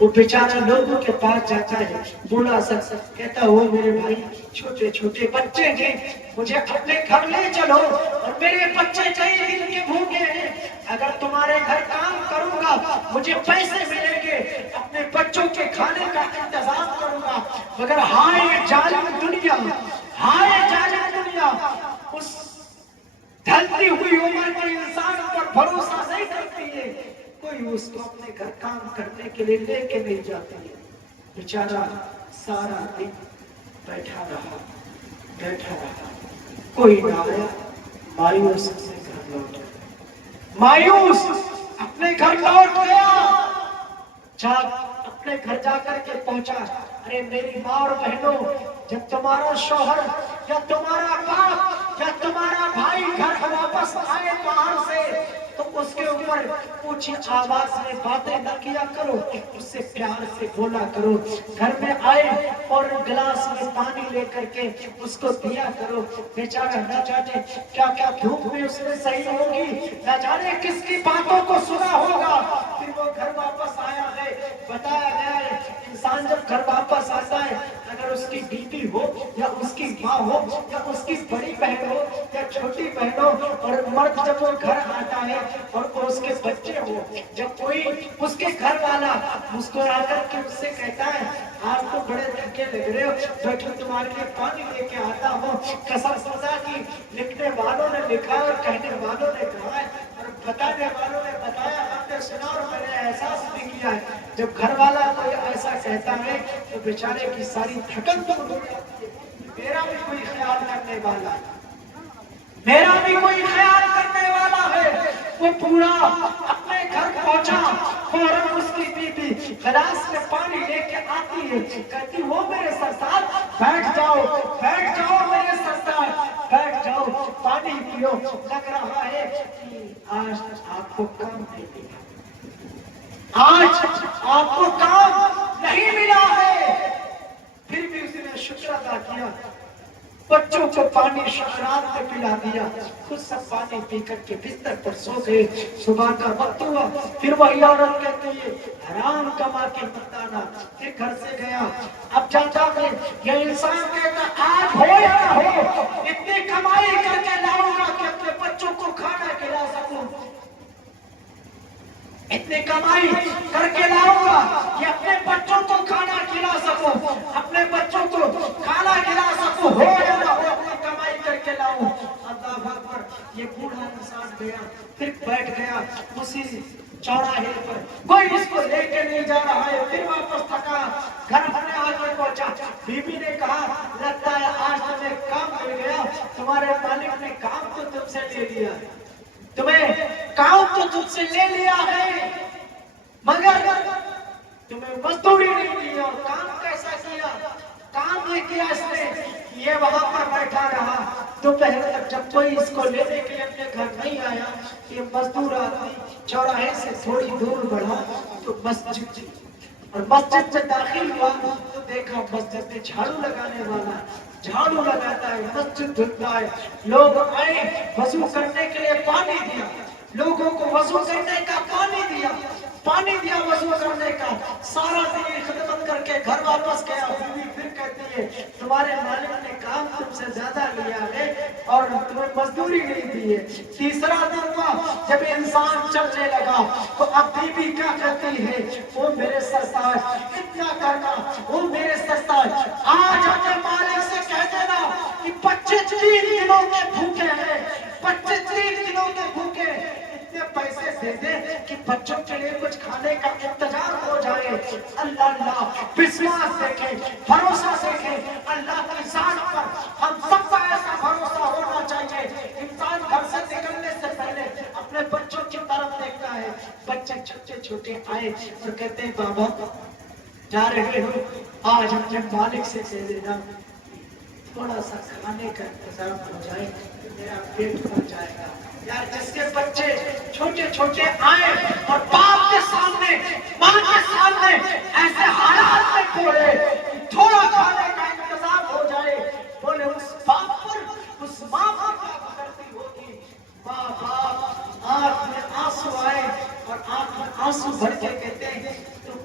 وہ بیچارہ لوگوں کے پاس جاتا ہے، بوڑھا سا کہتا ہو میرے بھائی چھوٹے چھوٹے بچے ہیں، مجھے اپنے گھر لے چلو، اور میرے بچے کئی دن کے بھوکے ہیں، اگر تمہارے گھر کام کروں گا مجھے پیسے ملیں گے، اپنے بچوں کے کھانے کا انتظام کروں گا۔ مگر ہائے ظالم دنیا، ہائے ظالم دنیا، اس ڈھلتی ہوئی عمر کے انسان پر بھروسہ نہیں کرتی ہے، کوئی اس کو اپنے گھر کام کرنے کے لیے لے کے نہیں جاتی ہے۔ بیچارہ سارا دن بیٹھا رہا، کوئی نہ آیا، مایوس سے گھر لوٹ گیا، مایوس اپنے گھر لوٹ گیا۔ اپنے گھر جا کر کے پہنچا، ارے میری ماں اور بہنوں، جب تمہارا شوہر یا تمہارا باپ یا تمہارا بھائی گھر واپس آئے باہر سے تو اس کے اوپر اونچی آواز میں باتیں نہ کیا کرو، اس سے پیار سے بولا کرو۔ گھر میں آئے اور گلاس میں پانی لے کر کے اس کو دیا کرو۔ بیچارہ نہ جانے کیا کیا دھوپ میں اس نے صحیح ہوگی، نہ جانے کس کی باتوں کو سنا ہوگا، پھر وہ گھر واپس آیا ہے۔ بتایا گیا ہے انسان جب گھر واپس آتا ہے، اگر اس کی بیٹی ہو یا اس کی ماں ہو یا اس کی بڑی بہن ہو یا چھوٹی بہن ہو، اور مرد جب وہ گھر آتا ہے اور اس کے بچے ہو، جب کوئی اس کے گھر والا مسکرا کر کے اس سے کہتا ہے آج تو بڑے تھکے لگ رہے ہو، بیٹھو تمہارے لیے پانی لے کے آتا ہوں، قسم خدا کی لکھنے والوں نے لکھا اور کہنے والوں نے کہا ہے اور بتانے والوں نے بتایا، ہم نے سنا اور میں نے احساس بھی کیا ہے، جب گھر والا کوئی ایسا کہتا ہے تو بیچارے کی ساری تھکن دور ہو جاتی ہے۔ میرا بھی کوئی خیال کرنے والا ہے، میرا بھی کوئی خیال کرنے والا ہے۔ وہ پورا اپنے گھر پہنچا، فوراً اس کی بیوی گلاس میں پانی لے کے آتی ہے، کہتی ہو میرے سرتاج بیٹھ جاؤ، بیٹھ جاؤ میرے سرتاج، بیٹھ جاؤ پانی پیو، لگ رہا ہے کہ آج آپ کو کام نہیں ملا، آج آپ کو کام نہیں ملا ہے۔ پھر بھی اس نے شکر ادا کیا، بچوں کو پانی شکرات میں پلا دیا، خود سب پانی پی کر کے بستر پر سو گئے۔ صبح کا وقت ہوا، پھر وہی عورت کہتی ہے حرام کما کے مت آنا، پھر گھر سے گیا، اب جاتا ہے یہ انسان کہتا آج ہو یا نہ ہو اتنی کمائی کر کے لاؤں گا کہ اپنے بچوں کو کھانا کھلا سکوں، اتنی کمائی کر کے لاؤں گا کہ اپنے بچوں کو کھانا کھلا سکوں، اپنے بچوں کو کھانا کھلا سکوں، ہو یا نہ ہو اپنی کمائی کر کے لاؤں۔ اللہ اکبر، یہ بوڑھا انسان گیا، پھر بیٹھ گیا اسی چوراہے پر، کوئی اس کو لے کے نہیں جا رہا ہے، پھر واپس تھکا گھر اپنے آگے پہنچا، بیوی نے کہا لگتا ہے آج تمہیں کام مل گیا، تمہارے مالک نے کام تو تم سے لے لیا، تمہیں کام تو تم سے لے لیا ہے، مگر تمہیں مزدوری نہیں دی، اور کام کیسا کیا؟ کام یہ کیا اس نے، یہ وہاں پر بیٹھا رہا دوپہر تک، جب کوئی اس کو لینے کے لیے اپنے گھر نہیں آیا، یہ مزدور آدمی چوراہے سے تھوڑی دور بڑھا تو مسجد تھی، اور مسجد میں داخل ہوا تو دیکھا مسجد میں جھاڑو لگانے والا جھاڑو لگاتا ہے، مسجد دھلتا ہے، لوگ آئے وضو کرنے کے لیے پانی دیا، لوگوں کو وضو کرنے کا پانی دیا وضو کرنے کا، سارا دن خدمت کر کے گھر واپس گیا، بیوی پھر کہتی ہے تمہارے مالک نے کام تم سے زیادہ لیا ہے اور تمہیں مزدوری نہیں دی ہے۔ تیسرا دن ہوا جب انسان چلنے لگا تو اب بیوی کیا کہتی ہے، وہ میرے سرتاج اتنا کرنا، وہ میرے سرتاج آج اپنے مالک سے کہہ دینا کہ 25 دنوں کے بھوکے ہیں، 25 دنوں کے بھوکے، اتنے پیسے دے دے کہ بچوں کے لیے کچھ کھانے کا انتظام ہو جائے۔ اللہ وشواس دیکھیں، بھروسہ دیکھیں اللہ کی ذات پر، ہم سب کا ایسا بھروسہ ہونا چاہیے۔ انسان گھر سے نکلنے سے پہلے اپنے بچوں کی طرف دیکھتا ہے، بچے چھوٹے چھوٹے آئے اور کہتے ہیں بابا جا رہے ہو، آج اپنے مالک سے کہہ دینا تھوڑا سا کھانے کا انتظام ہو جائے، میرا پیٹ بھر جائے گا۔ یار جس کے بچے چھوٹے چھوٹے آئے اور باپ کے سامنے ماں کے سامنے ایسے حالات میں پڑے تھوڑا کھانے کا انتظام ہو جائے، بولے اس باپ پر اس ماں پر کیا گزرتی ہوگی۔ ماں باپ آنکھ میں آنسو آئے اور آنکھ میں آنسو بھر کے کہتے ہیں تم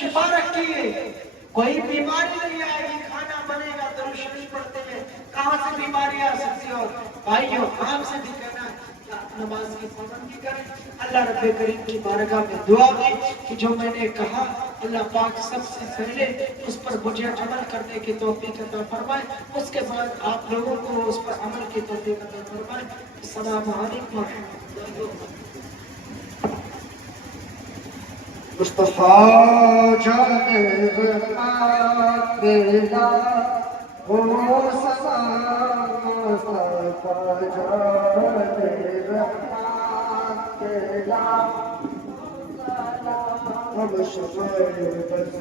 شفا رکھیے، کوئی بیماری نہیں آئے گی، کھانا بنے گا، درود شریف پڑھتے ہیں، کہاں سے بیماری آ سکتی ہے؟ اور بھائیوں آپ سے بھی کہنا ہے نماز کی پابندی کریں۔ اللہ رب کریم کی بارگاہ میں دعا ہے کہ جو میں نے کہا اللہ پاک سب سے پہلے اس پر مجھے عمل کرنے کی توفیق عطا فرمائے، اس کے بعد آپ لوگوں کو اس پر عمل کی توفیق عطا فرمائے۔ السلام علیکم ورحمۃ اللہ وبرکاتہ۔ مصطفیٰ جانے رحمت دینا ہو سلام، مصطفیٰ جانے رحمت دینا ہم شفاعت بس